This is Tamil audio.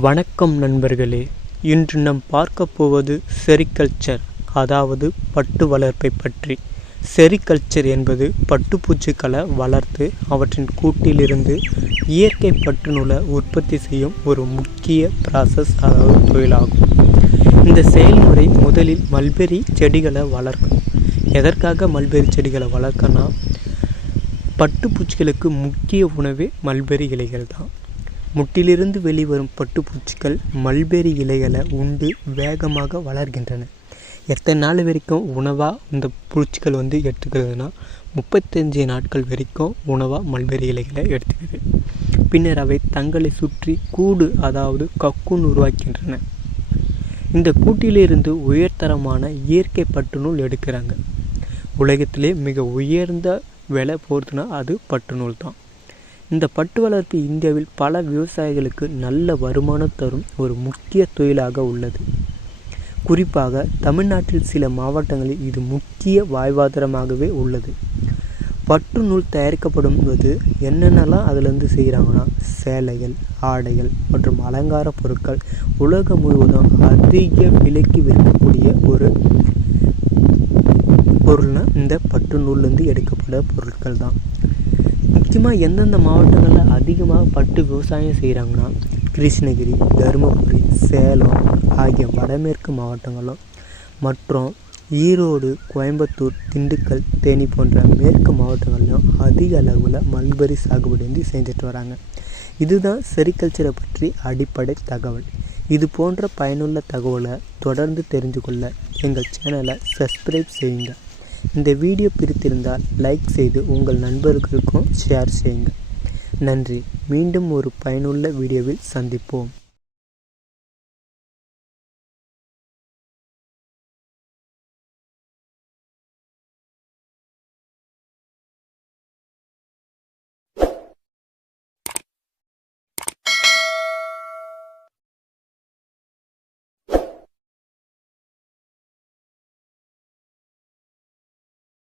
வணக்கம் நண்பர்களே, இன்று நாம் பார்க்க போவது செரிகல்ச்சர், அதாவது பட்டு வளர்ப்பை பற்றி. செரிகல்ச்சர் என்பது பட்டுப்பூச்சிகளை வளர்த்து அவற்றின் கூட்டிலிருந்து இயற்கை பட்டு நூலை உற்பத்தி செய்யும் ஒரு முக்கிய ப்ராசஸ், அதாவது தொழிலாகும். இந்த செயல்முறை முதலில் மல்பெரி செடிகளை வளர்க்கணும். எதற்காக மல்பெரி செடிகளை வளர்க்கனா, பட்டுப்பூச்சிகளுக்கு முக்கிய உணவே மல்பெரி இலைகள் தான். முட்டிலிருந்து வெளிவரும் பட்டுப்பூச்சிகள் மல்பெரி இலைகளை உண்டு வேகமாக வளர்கின்றன. எத்தனை நாள் வரைக்கும் உணவாக இந்த பூச்சிகள் எடுத்துக்கிறதுனா 35 நாட்கள் வரைக்கும் உணவாக மல்பெரி இலைகளை எடுத்துக்குது. பின்னர் அவை தங்களை சுற்றி கூடு, அதாவது கக்கூன் உருவாக்கின்றன. இந்த கூட்டிலிருந்து உயர்தரமான இயற்கை பட்டு நூல் எடுக்கிறாங்க. உலகத்திலே மிக உயர்ந்த விலை போகிறதுனா அது பட்டு நூல் தான். இந்த பட்டு வளர்ப்பு இந்தியாவில் பல விவசாயிகளுக்கு நல்ல வருமானம் தரும் ஒரு முக்கிய தொழிலாக உள்ளது. குறிப்பாக தமிழ்நாட்டில் சில மாவட்டங்களில் இது முக்கிய வாழ்வாதாரமாகவே உள்ளது. பட்டு நூல் தயாரிக்கப்படும் போது என்னென்னலாம் அதிலிருந்து செய்கிறாங்கன்னா, சேலைகள், ஆடைகள் மற்றும் அலங்கார பொருட்கள் உலகம் முழுவதும் அதிக விலைக்கு விற்கக்கூடிய ஒரு பொருள்னா இந்த பட்டு நூல்லேருந்து எடுக்கப்பட்ட பொருட்கள் தான். முக்கியமாக எந்தெந்த மாவட்டங்களில் அதிகமாக பட்டு விவசாயம் செய்கிறாங்கன்னா, கிருஷ்ணகிரி, தருமபுரி, சேலம் ஆகிய வடமேற்கு மாவட்டங்களும் மற்றும் ஈரோடு, கோயம்புத்தூர், திண்டுக்கல், தேனி போன்ற மேற்கு மாவட்டங்களிலும் அதிக அளவில் மல்பெரி சாகுபடி செஞ்சுட்டு வராங்க. இதுதான் செரிகல்ச்சரை பற்றி அடிப்படை தகவல். இது போன்ற பயனுள்ள தகவலை தொடர்ந்து தெரிந்து கொள்ள எங்கள் சேனலை சப்ஸ்கிரைப் செய்யுங்க. இந்த வீடியோ பிடித்திருந்தால் லைக் செய்து உங்கள் நண்பர்களுக்கும் ஷேர் செய்யுங்க. நன்றி. மீண்டும் ஒரு பயனுள்ள வீடியோவில் சந்திப்போம்.